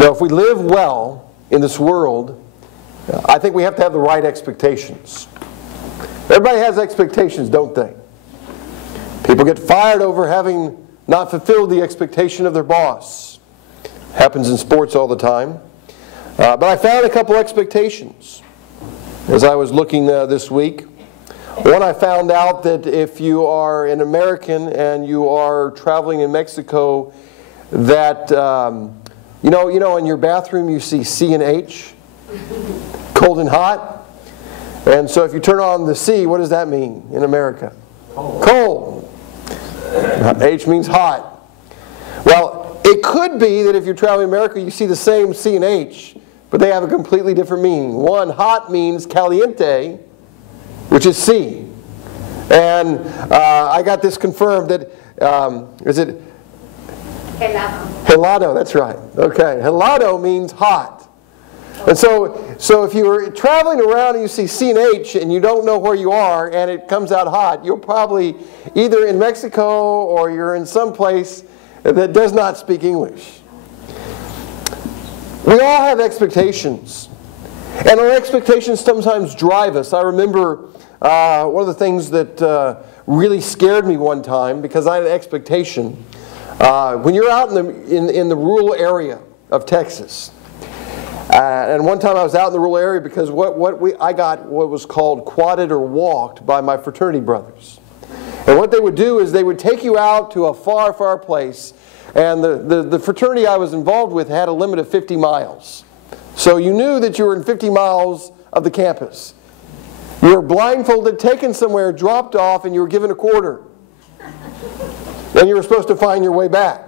If we live well in this world, I think we have to have the right expectations. Everybody has expectations, don't they? People get fired over having not fulfilled the expectation of their boss. Happens in sports all the time. But I found a couple expectations as I was looking this week. One, I found out that if you are an American and you are traveling in Mexico, that in your bathroom you see C and H, cold and hot. And so if you turn on the C, what does that mean in America? Cold. H means hot. Well, it could be that if you're traveling in America, you see the same C and H, but they have a completely different meaning. One, hot means caliente, which is C. And I got this confirmed that, is it? Helado. Helado, that's right. Okay, helado means hot. And so if you're traveling around and you see C and H and you don't know where you are and it comes out hot, you're probably either in Mexico or you're in some place that does not speak English. We all have expectations. And our expectations sometimes drive us. I remember one of the things that really scared me one time because I had an expectation. When you're out in the rural area of Texas, and one time I was out in the rural area because I got what was called quadded or walked by my fraternity brothers. And what they would do is they would take you out to a far, far place. And the fraternity I was involved with had a limit of 50 miles. So you knew that you were in 50 miles of the campus. You were blindfolded, taken somewhere, dropped off, and you were given a quarter. Then you were supposed to find your way back.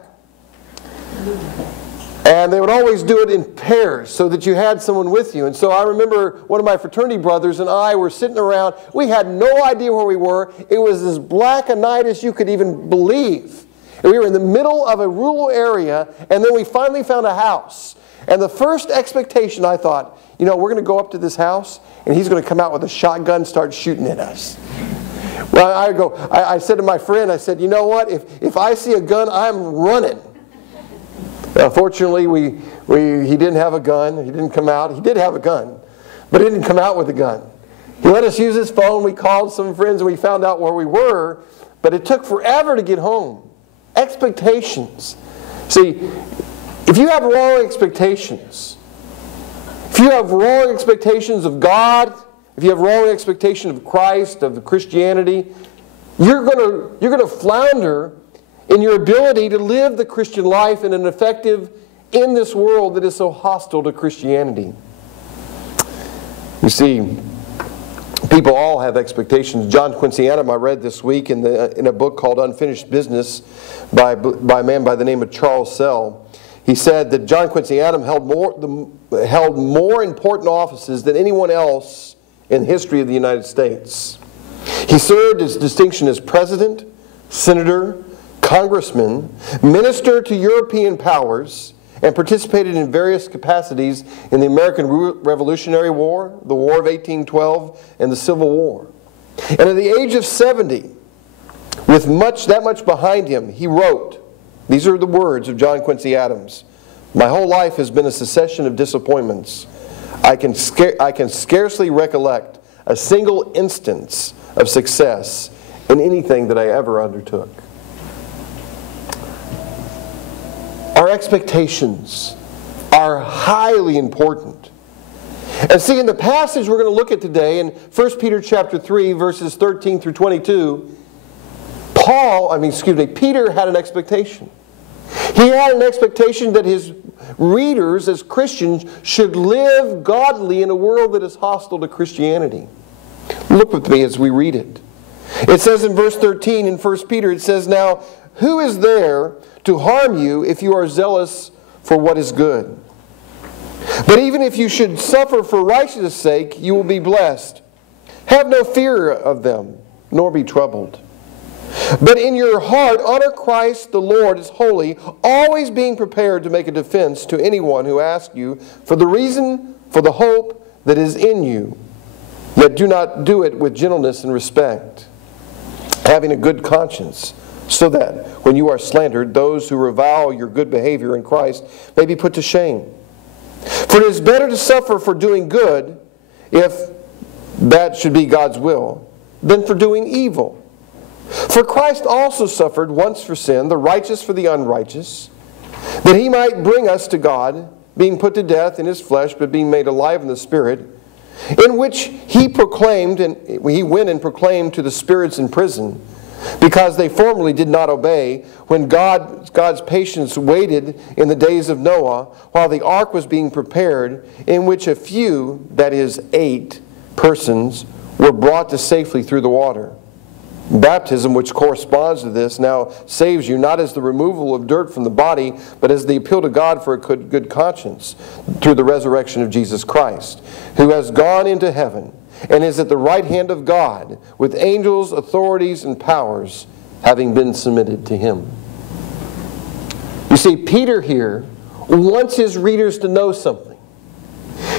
And they would always do it in pairs so that you had someone with you. And so I remember one of my fraternity brothers and I were sitting around. We had no idea where we were. It was as black a night as you could even believe. And we were in the middle of a rural area, and then we finally found a house. And the first expectation, I thought, we're going to go up to this house, and he's going to come out with a shotgun and start shooting at us. Well, I said to my friend, I said, you know what? If I see a gun, I'm running. Fortunately, he didn't have a gun. He didn't come out. He did have a gun, but he didn't come out with a gun. He let us use his phone. We called some friends, and we found out where we were, but it took forever to get home. Expectations. See, if you have wrong expectations, if you have wrong expectations of God, if you have wrong expectations of Christ, of Christianity, you're going to flounder in your ability to live the Christian life in an effective in this world that is so hostile to Christianity. You see, people all have expectations. John Quincy Adams, I read this week in a book called Unfinished Business by a man by the name of Charles Sell. He said that John Quincy Adams held more important offices than anyone else in the history of the United States. He served his distinction as president, senator, congressman, minister to European powers, and participated in various capacities in the American Revolutionary War, the War of 1812, and the Civil War. And at the age of 70, with that much behind him, he wrote, these are the words of John Quincy Adams, "My whole life has been a succession of disappointments. I can scarcely recollect a single instance of success in anything that I ever undertook." Our expectations are highly important. And see, in the passage we're going to look at today, in 1 Peter chapter 3, verses 13 through 22, Peter had an expectation. He had an expectation that his readers, as Christians, should live godly in a world that is hostile to Christianity. Look with me as we read it. It says in verse 13 in 1 Peter, it says, "Now, who is there to harm you if you are zealous for what is good? But even if you should suffer for righteousness' sake, you will be blessed. Have no fear of them, nor be troubled. But in your heart honor Christ the Lord as holy, always being prepared to make a defense to anyone who asks you for the reason for the hope that is in you. Yet do not do it with gentleness and respect, having a good conscience, so that when you are slandered, those who revile your good behavior in Christ may be put to shame. For it is better to suffer for doing good, if that should be God's will, than for doing evil. For Christ also suffered once for sin, the righteous for the unrighteous, that He might bring us to God, being put to death in His flesh, but being made alive in the Spirit, in which He proclaimed, and He went and proclaimed to the spirits in prison, because they formerly did not obey, when God's patience waited in the days of Noah, while the ark was being prepared, in which a few, that is 8 persons, were brought to safely through the water. Baptism, which corresponds to this, now saves you, not as the removal of dirt from the body, but as the appeal to God for a good conscience, through the resurrection of Jesus Christ, who has gone into heaven, and is at the right hand of God, with angels, authorities, and powers, having been submitted to Him. You see, Peter here wants his readers to know something.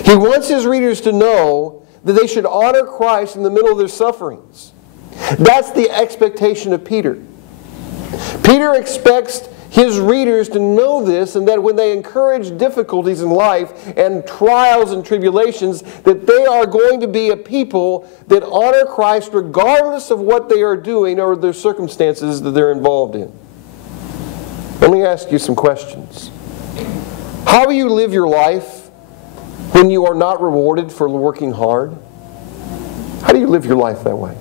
He wants his readers to know that they should honor Christ in the middle of their sufferings. That's the expectation of Peter. Peter expects his readers to know this, and that when they encourage difficulties in life and trials and tribulations, that they are going to be a people that honor Christ regardless of what they are doing or the circumstances that they're involved in. Let me ask you some questions. How will you live your life when you are not rewarded for working hard? How do you live your life that way?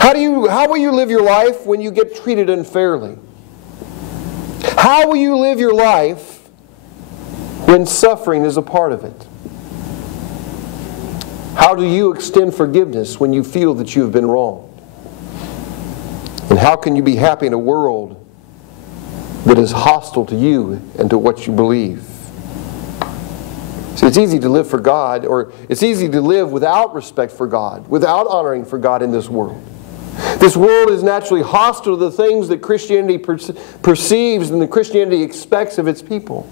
How will you live your life when you get treated unfairly? How will you live your life when suffering is a part of it? How do you extend forgiveness when you feel that you have been wronged? And how can you be happy in a world that is hostile to you and to what you believe? See, it's easy to live for God, or it's easy to live without respect for God, without honoring for God in this world. This world is naturally hostile to the things that Christianity perceives and that Christianity expects of its people.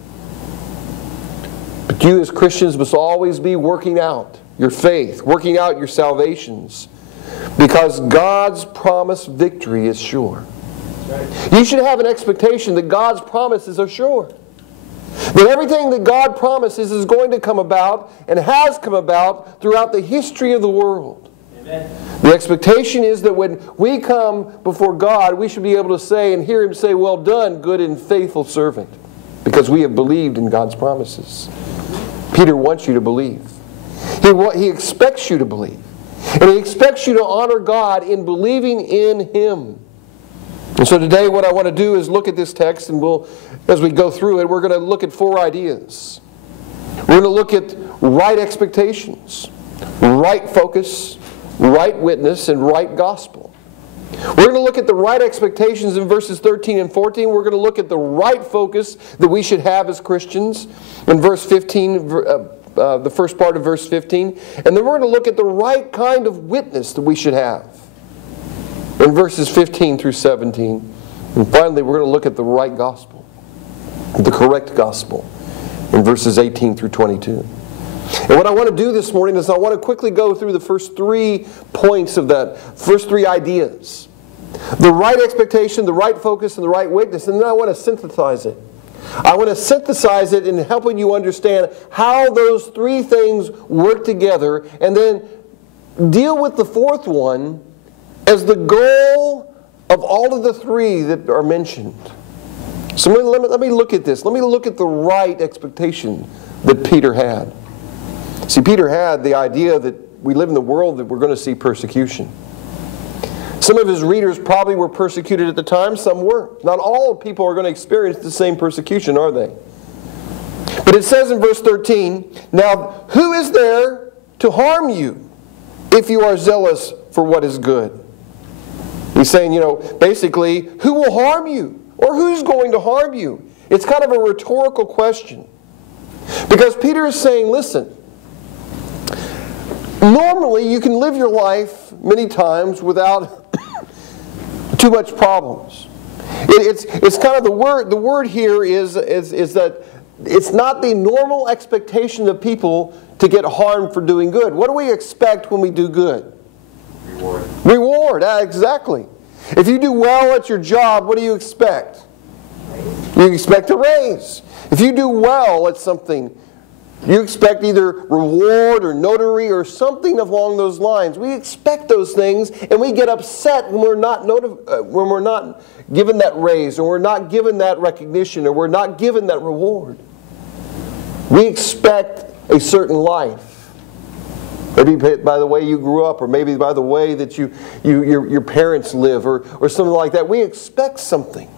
But you as Christians must always be working out your faith, working out your salvations, because God's promised victory is sure. You should have an expectation that God's promises are sure. That everything that God promises is going to come about and has come about throughout the history of the world. Amen. The expectation is that when we come before God, we should be able to say and hear Him say, "Well done, good and faithful servant," because we have believed in God's promises. Peter wants you to believe. He expects you to believe. And he expects you to honor God in believing in Him. And so today what I want to do is look at this text, and as we go through it, we're going to look at 4 ideas. We're going to look at right expectations, right focus, right witness, and right gospel. We're going to look at the right expectations in verses 13 and 14. We're going to look at the right focus that we should have as Christians in verse 15, the first part of verse 15. And then we're going to look at the right kind of witness that we should have in verses 15 through 17. And finally, we're going to look at the right gospel, the correct gospel, in verses 18 through 22. And what I want to do this morning is I want to quickly go through the first 3 points of that, first 3 ideas. The right expectation, the right focus, and the right witness. And then I want to synthesize it. I want to synthesize it in helping you understand how those 3 things work together, and then deal with the 4th one as the goal of all of the 3 that are mentioned. So let me look at this. Let me look at the right expectation that Peter had. See, Peter had the idea that we live in the world that we're going to see persecution. Some of his readers probably were persecuted at the time, some weren't. Not all people are going to experience the same persecution, are they? But it says in verse 13, "Now who is there to harm you if you are zealous for what is good?" He's saying, basically, who will harm you? Or who's going to harm you? It's kind of a rhetorical question. Because Peter is saying, listen, normally you can live your life many times without too much problems. It's kind of the word here is that it's not the normal expectation of people to get harmed for doing good. What do we expect when we do good? Reward, exactly. If you do well at your job, what do you expect? You expect a raise. If you do well at something, You expect either reward or notary or something along those lines. We expect those things, and we get upset when we're not given that raise, or we're not given that recognition, or we're not given that reward. We expect a certain life. Maybe by the way you grew up, or maybe by the way that your parents live, or something like that. We expect something.